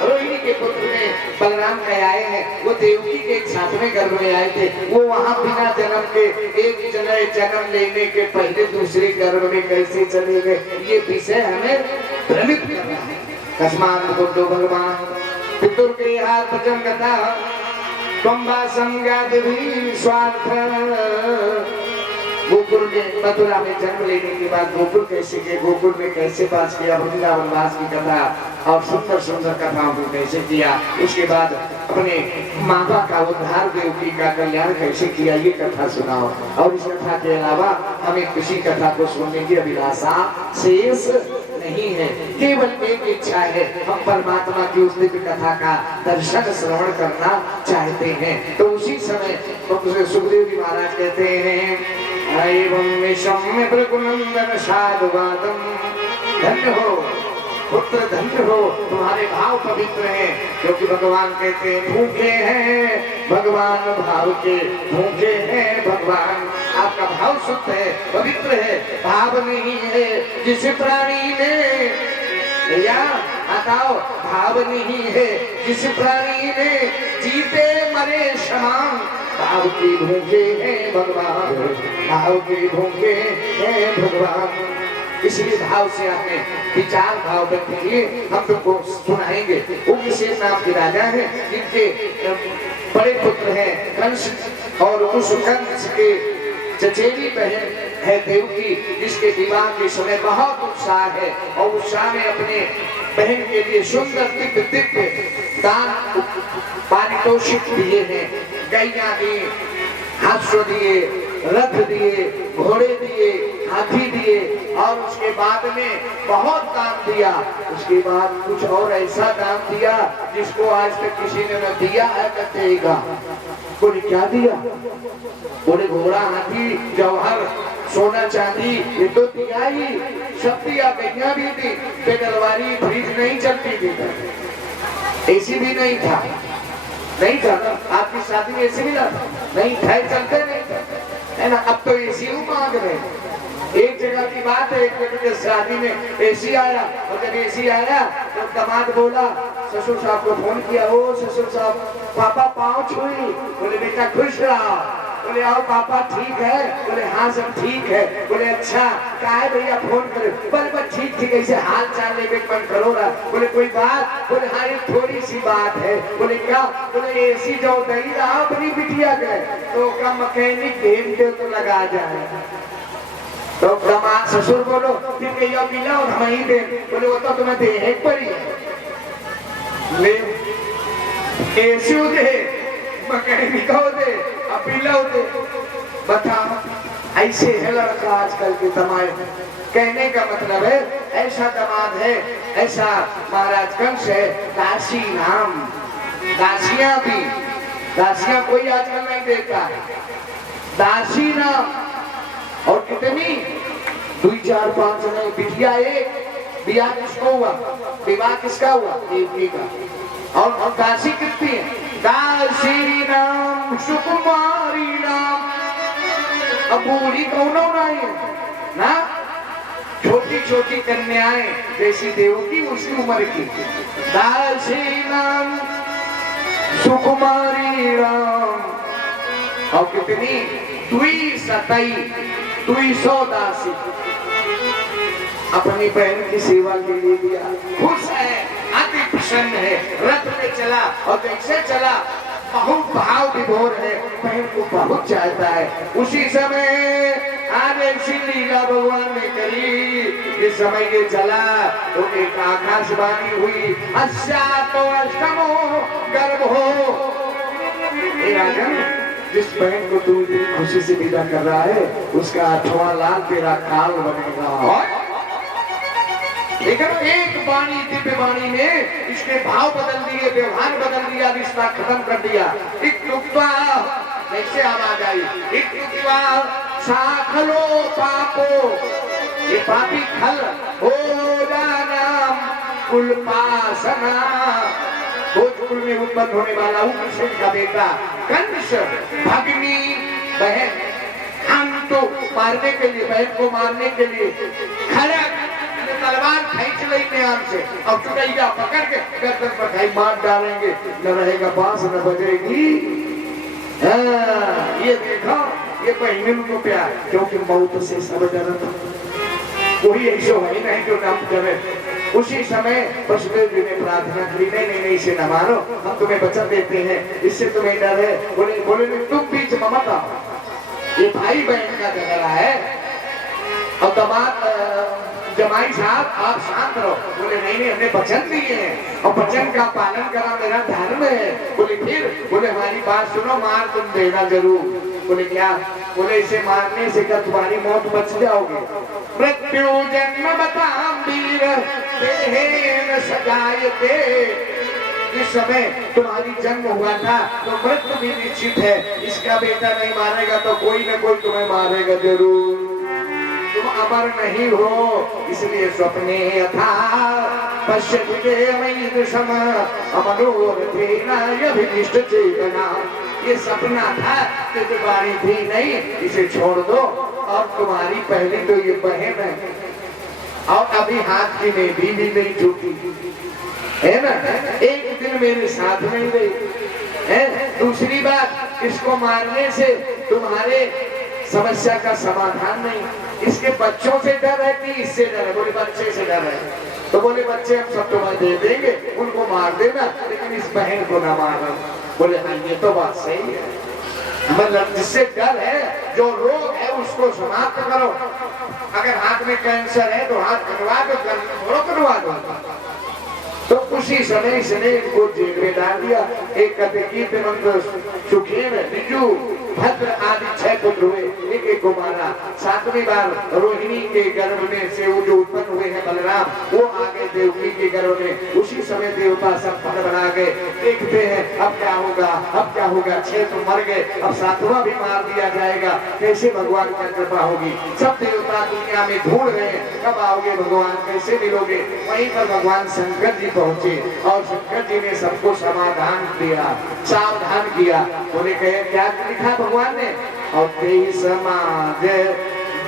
रोहिणी के पुत्र में बलराम के आए हैं, वो देवकी के एक सातवें गर्भ में आए थे। वो वहाँ बिना जन्म के एक जन्म लेने के पहले दूसरे गर्भ में कैसे चले गए, ये विषय हमें भ्रमित कर रहा है। कस्मात् बुद्धो भगवान पितुर के हाथ भजन कथा कम्बा संज्ञात भी स्वार्थ। गोकुल में मथुरा में जन्म लेने के बाद गोकुल कैसे गए, गोकुल में कैसे वास किया, वृंदावन वास की कथा और सुंदर सुंदर कथाओं को कैसे किया, उसके बाद अपने माता का उद्धार, देवकी का कल्याण कैसे किया, ये कथा सुनाओ। और इस कथा के अलावा हमें किसी कथा को सुनने की अभिलाषा शेष नहीं है, केवल एक इच्छा है, हम परमात्मा की उस दिव्य कथा का दर्शन श्रवण करना चाहते हैं। तो उसी समय सुखदेव जी महाराज कहते हैं भृगुनंदन साधुवादम, धन्य हो पुत्र, धन्य हो, तुम्हारे भाव पवित्र हैं। क्योंकि भगवान कहते हैं भूखे हैं भगवान भाव के, भूखे हैं भगवान, आपका भाव शुद्ध है, पवित्र है, भाव नहीं है जिस प्राणी में, या बताओ, भाव नहीं है जिस प्राणी में जीते मरे समान, भाव के भूखे हैं भगवान, भाव के भूखे हैं भगवान। इसलिए भाव से आपने विचार भाव व्यक्त किए, हम तुमको सुनाएंगे। उग्रसेन नाम के राजा हैं, जिनके बड़े पुत्र हैं कंस, और उस कंस के चचेरी बहन है देवकी, जिसके विवाह के समय बहुत उत्साह है, और उत्साह में अपने बहन के लिए सुंदर दिव्य दिव्य दान पारितोषिक दिए हैं, गैया दी, हाथी दिए, रथ दिए, घोड़े दिए, हाथी दिए, और उसके बाद में बहुत दान दिया। उसके बाद कुछ और ऐसा दान दिया जिसको आज तक किसी ने न दिया है, कहेगा बोले क्या दिया, बोले घोड़ा, हाथी, जौहर, सोना चांदी, ये तो दिया ही, सब दिया, गैया भी दी, बेदलवारी, फ्रिज नहीं चलती थी, एसी भी नहीं था, नहीं था ना, आपकी शादी में एसी मिला था नहीं था, चलते नहीं था, है ना। अब तो एसी मांग रहे हैं। एक जगह की बात है, एक जगह के शादी में एसी आया, और जब एसी आया तो दामाद बोला, ससुर साहब को फोन किया, ओ ससुर साहब पापा पाँव छुई, बोले बेटा खुश रहा, बोले आओ पापा ठीक है, बोले हाँ सब ठीक है, बोले अच्छा क्या है भैया फोन करे, बोले बस ठीक ठीक ऐसे हाल चाल ले मन करो रहा, बोले कोई बात, बोले हाँ एक थोड़ी सी बात है, बोले क्या, बोले एसी जो नहीं रहा अपनी बिटिया गए तो का मैकेनिक भेज दे तो लगा जाए। तो दामाद ससुर बोलो फिर कहिया मिला और हम ही दे, बोले वो तो तुम्हें दे एक पड़ी ले एसी दे, मैकेनिक दे, अपीला दे, बताओ ऐसे है लड़का आजकल के दमाद। कहने का मतलब है ऐसा दमाद है, ऐसा महाराज कंस है, दासी नाम, दासियां भी, दासियां कोई आजकल नहीं देता, दासी नाम, और कितनी 2 4 5 नहीं, बिटिया एक, विवाह किसको हुआ, विवाह किसका हुआ, देवकी का, और दासी कितनी है, दासी नाम, सुकुमारी नाम, अब बूढ़ी कौनो नहीं है ना, छोटी छोटी कन्याएं जैसी देवकी उसी उम्र की, दासी नाम, सुकुमारी नाम, और कितनी 200 दासी अपनी बहन की सेवा के लिए दिया, खुश है, अति प्रसन्न है, रथ में चला, और जैसे चला बहुत भाव विभोर है, बहन को बहुत चाहता है। उसी समय आज ऐसी लीला भगवान ने करी, इस समय ये चला तो एक आकाशवाणी हुई, तो अष्टमो गर्भो, जिस बहन को तू इतनी खुशी से विदा कर रहा है उसका 8वां लाल तेरा काल बनेगा। लेकिन एक वाणी, दिव्य वाणी ने इसके भाव बदल दिए, व्यवहार बदल दिया, रिश्ता खत्म कर दिया। कैसे आवाज आई, साखलो पापो, ये पापी खल हो नाम कुलपासना, भोजपुर में उत्पन्न होने वाला उग्रसेन का बेटा कंस, भगनी बहन, हम तो मारने के लिए, बहन को मारने के लिए खड़क खींच लेंगे हमसे और चुड़ैया पकड़ के गर्दन पर खाई मार डालेंगे, न रहेगा बांस न बजेगी। ये देखो ये बहन को प्यार, क्योंकि मौत से सब डरता, कोई ऐसा है नहीं जो नाम डरे। उसी समय वसुदेव जी ने प्रार्थना की, नहीं इसे न मारो, हम तुम्हें वचन देते हैं, इससे तुम्हें डर है। बोले तुम बीच में मत आओ, ये भाई बहन का झगड़ा है। और दामाद जमाई साहब आप शांत रहो। बोले नहीं हमने वचन दिए हैं और वचन का पालन करना मेरा धर्म है। बोले फिर? बोले हमारी बात सुनो, मार तुम देना जरूर। बोले क्या? बोले इसे मारने से क्या तुम्हारी मौत बच जाओगे। मृत्यु जन्म बताम वीर देहेन सजायते, जिस समय तुम्हारी जन्म हुआ था तो मृत्यु भी निश्चित है। इसका बेटा नहीं मारेगा तो कोई न कोई तुम्हें मारेगा जरूर, तुम अमर नहीं हो। इसलिए स्वप्ने यथा पश्यते मयीदृशम अमनोरथेन यभिनिष्ट चेतना, ये सपना था, तिजवारी थी नहीं, इसे छोड़ दो। और तुम्हारी पहली तो ये बहन है और अभी हाथ की मेहंदी भी नहीं छूटी है ना, एक दिन मेरे साथ नहीं गई है। दूसरी बात, इसको मारने से तुम्हारे समस्या का समाधान नहीं। इसके बच्चों से डर है कि इससे डर है? बोले बच्चे से डर है। तो बोले बच्चे हम सब तुम्हें दे देंगे, उनको मार देना, लेकिन इस बहन को ना मारना। बोले हाँ ये तो बात सही है, मतलब जिससे डर है, जो रोग है उसको समाप्त करो। अगर हाथ में कैंसर है तो हाथ कटवा दो, कटवा दो। तो उसी समय इसने इनको जेल में डाल दिया। एक कहते कीर्तिमंत सुखेन बिजू भद्र आदि 6 पुत्र हुए, एक को मारा। 7वीं बार रोहिणी के गर्भ में से वो जो उत्पन्न हुए हैं बलराम, वो आ गए देवकी के गर्भ में। उसी समय देवता सब फल बना गए, देखते हैं अब क्या होगा, अब क्या होगा। 6 तो मर गए, अब 7वां भी मार दिया जाएगा, कैसे भगवान की कृपा होगी। सब देवता दुनिया में ढूंढ रहे हैं, कब आओगे भगवान, कैसे मिलोगे। वहीं पर भगवान शंकर जी पहुंचे और शंकर जी ने सबको समाधान दिया, सावधान किया। बोले कहे क्या लिखा भगवान ने, और तेई समाज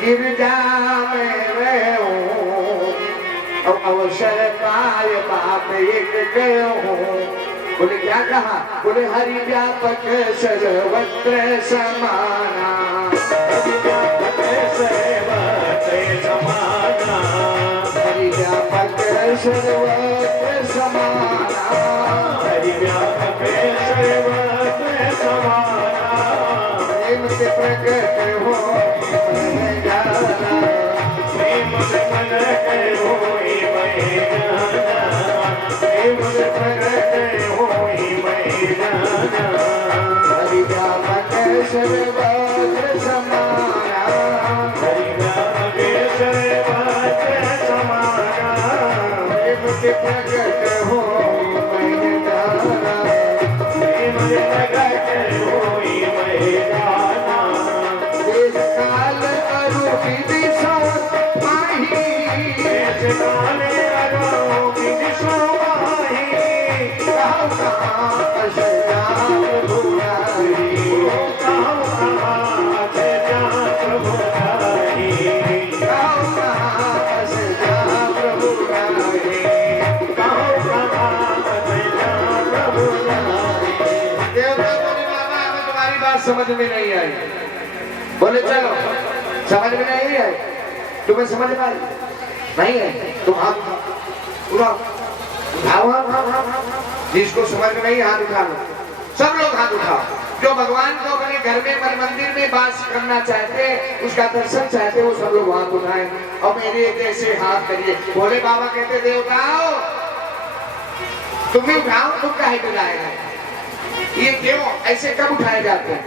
गिरजा में रहूं और अवसर पाए बाप एक गयो हूँ। बोले क्या कहा? बोले हरि व्यापक सर्वत्र समाना, हरि व्यापक सर्वत्र समाना, हरि व्यापक सर्वत्र समाना, हरि व्यापक सर्वत्र समाना। प्रेम से प्रकट हो मैं जाना, प्रेम से प्रकट हो मैं जाना, प्रेम से प्रकट हो मैं जाना। हरि व्यापक सर्वत्र समाना, हरि व्यापक सर्वत्र समाना, प्रेम से प्रकट हो मैं जाना, प्रेम से प्रकट हो मैं जाना। देश काल अरु विदिशा माही, देश काल अरु विदिशा माही, कहाँ कहाँ अशजान भुलारी, कहाँ कहाँ अशजान भुलारी, कहाँ कहाँ अशजान भुलारी, कहाँ कहाँ अशजान भुलारी। देवता बोले बाबा हमें तुम्हारी बात समझ में नहीं आई। बोले चलो समझ में नहीं आई, तुम्हें समझ में आई नहीं है, तुम हाथ उठाओ, जिसको समझ में नहीं हाथ उठा लो। सब लोग हाथ उठाओ। जो भगवान को अपने घर में मन मंदिर में वास करना चाहते, उसका दर्शन चाहते, वो सब लोग हाथ उठाए और मेरे जैसे हाथ करिए। भोले बाबा कहते देवताओ तुम भी उठाओ, तुम काहे बुलाएगा, ये क्यों ऐसे कब उठाए जाते हैं?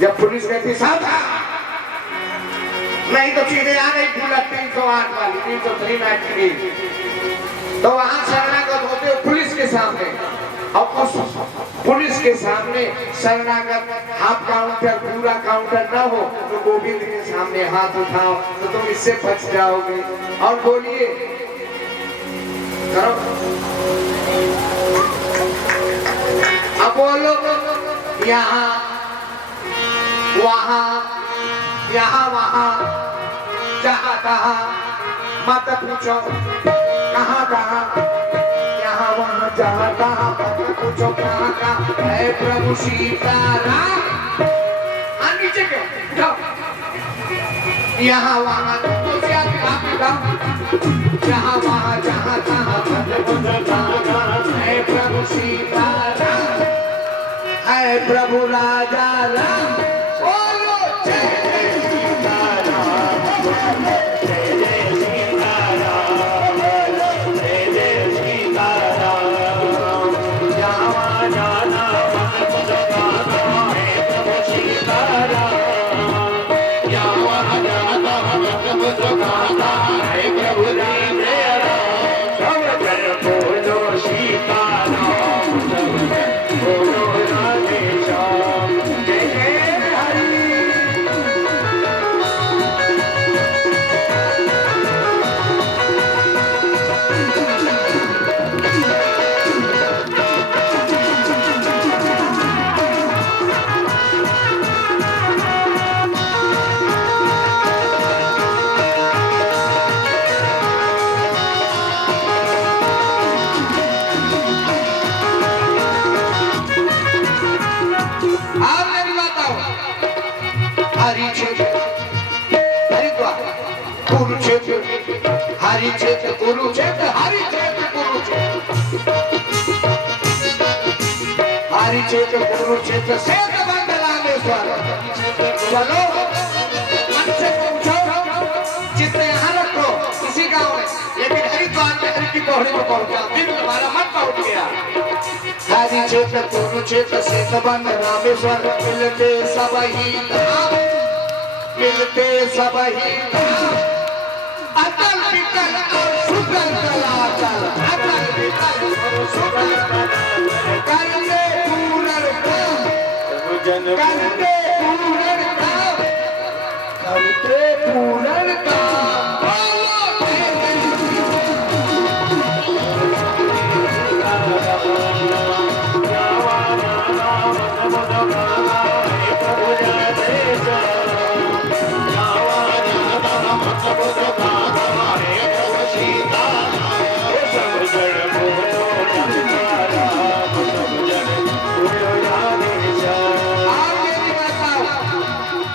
जब पुलिस कहती सावधान, नहीं तो सीधे आ गई बुलेट 308 वाली 303 की, तो वहां शरणागत होते हो पुलिस के सामने, और उस पुलिस के सामने शरणागत हाफ काउंटर पूरा काउंटर ना हो तो गोविंद के सामने हाथ उठाओ तो तुम इससे बच जाओगे। और बोलिए करो, अब बोलो यहाँ वहाँ, यहाँ वहाँ, जहाँ तहाँ मत पूछो कहाँ कहाँ, यहाँ वहाँ जहाँ तहाँ, मत पूछो कहाँ कहाँ है प्रभु सीताराम। नीचे क्यों उठाओ, यहाँ वहाँ जहाँ वहाँ जहाँ तहाँ, मत पूछो कहाँ कहाँ है प्रभु सीताराम, है प्रभु राजा राम। बोलो जय जय सीताराम, जय जय सीताराम, जय जय सीताराम। यहाँ जाना मत पूछो कहाँ कहाँ है प्रभु सीताराम, यहाँ जाना मत पूछो कहाँ कहाँ है प्रभु राजा राम। सब जय बोलो सीताराम, सब जय बोलो राधे श्याम, जय जय हरि। कुरुक्षेत्र हरि क्षेत्र कुरुक्षेत्र, हरि क्षेत्र कुरुक्षेत्र, हरि क्षेत्र कुरुक्षेत्र से रामेश्वर। चलो मन से पूछो, जितने यहाँ रखो किसी गाँव में, लेकिन हरिद्वार में हरि की पौड़ी में पहुंचा, फिर तुम्हारा मन पहुंच गया। हरि क्षेत्र कुरुक्षेत्र से रामेश्वर, मिलते सब ही धाम, मिलते सब ही धाम। अतल वितल और सुतल तलातल, अतल वितल और सुतल तलातल, करते पूर्ण काम, करते पूर्ण काम, करते पूर्ण काम।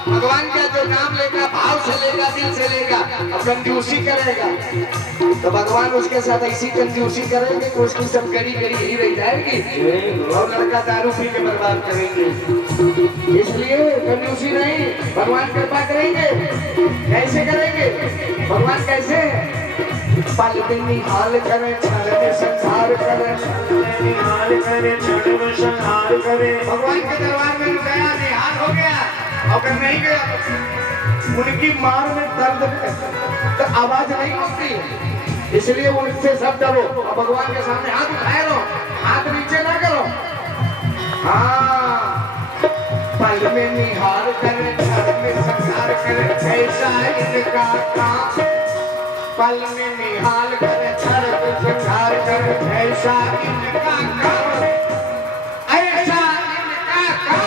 भगवान का जो नाम लेगा भाव से लेगा, दिल से लेगा, अब कंजूसी करेगा तो भगवान उसके साथ ऐसी कंजूसी करेंगे कि उसकी सब गरी गरी ही रह जाएगी और लड़का दारू पी के बर्बाद करेंगे। इसलिए कंजूसी नहीं, भगवान कृपा करेंगे। कैसे करेंगे भगवान, कैसे? पल में निहाल करे, क्षण में संहार करे, निहाल करे, क्षण में संहार करे। भगवान के दरबार में गया, निहाल हो गया, अगर नहीं गया उनकी मार में दर्द तो आवाज नहीं होती, इसलिए उनसे सब डरो। और भगवान के सामने हाथ उठाए रहो, हाथ नीचे ना करो। हाँ, पल में निहाल करे, क्षण में संहार करे, ऐसा इनका काम। पल में निहाल करे, क्षण में संहार करे, ऐसा इनका काम, ऐसा इनका काम।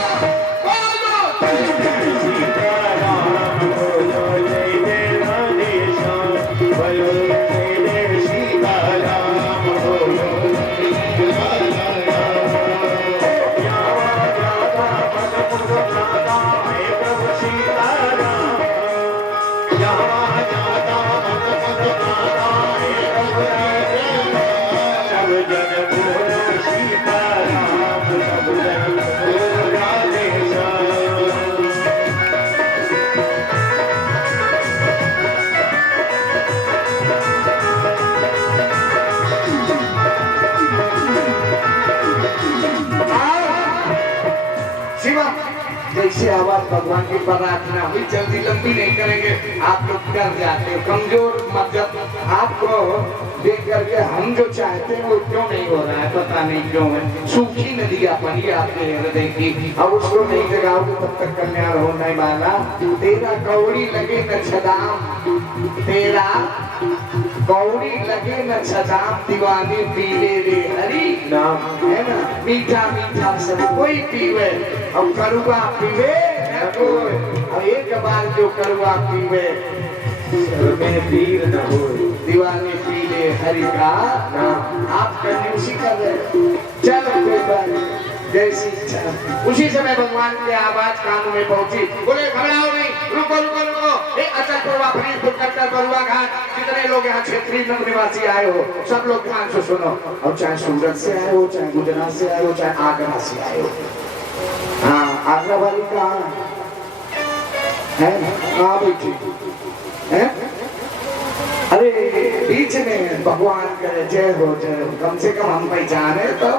जैसे आवाज भगवान की प्रार्थना हुई, जल्दी लंबी नहीं करेंगे, आप लोग कर जाते हो कमजोर। मतलब आपको देख करके हम जो चाहते हैं वो क्यों नहीं हो रहा है, पता नहीं क्यों है। सूखी नदियां बनी आपके हृदय की, अब उसको नहीं जगाओगे तब तक कल्याण हो नहीं वाला। तेरा कौड़ी लगे न छदाम, तेरा कौड़ी लगे न छदाम, दीवानी पीले रे हरि नाम, है ना। मीठा मीठा सब कोई पीवे, अब करुआ पीवे न कोई। अब एक बार जो करुआ पीवे में पीर न हो, दीवाने पीले हरि का नाम। आप कंजूसी कर रहे हो। चलो कोई बात नहीं, जैसी इच्छा। उसी समय भगवान की आवाज कानों में पहुंची, बोले घबराओ नहीं, रुको रुको रुको। अचल पूर्वा फरीदपुर कट्टर बरुआ घाट, जितने लोग यहाँ क्षेत्रीय निवासी आए हो, सब लोग ध्यान से सुनो। और चाहे सूरत से आए हो, चाहे गुजरात से आए हो, चाहे आगरा से आए हो। हाँ, आगरा वाली कहाँ है? कहाँ बैठी है? अरे बीच में भगवान करे जय हो जय हो, कम से कम हम पहचाने तो।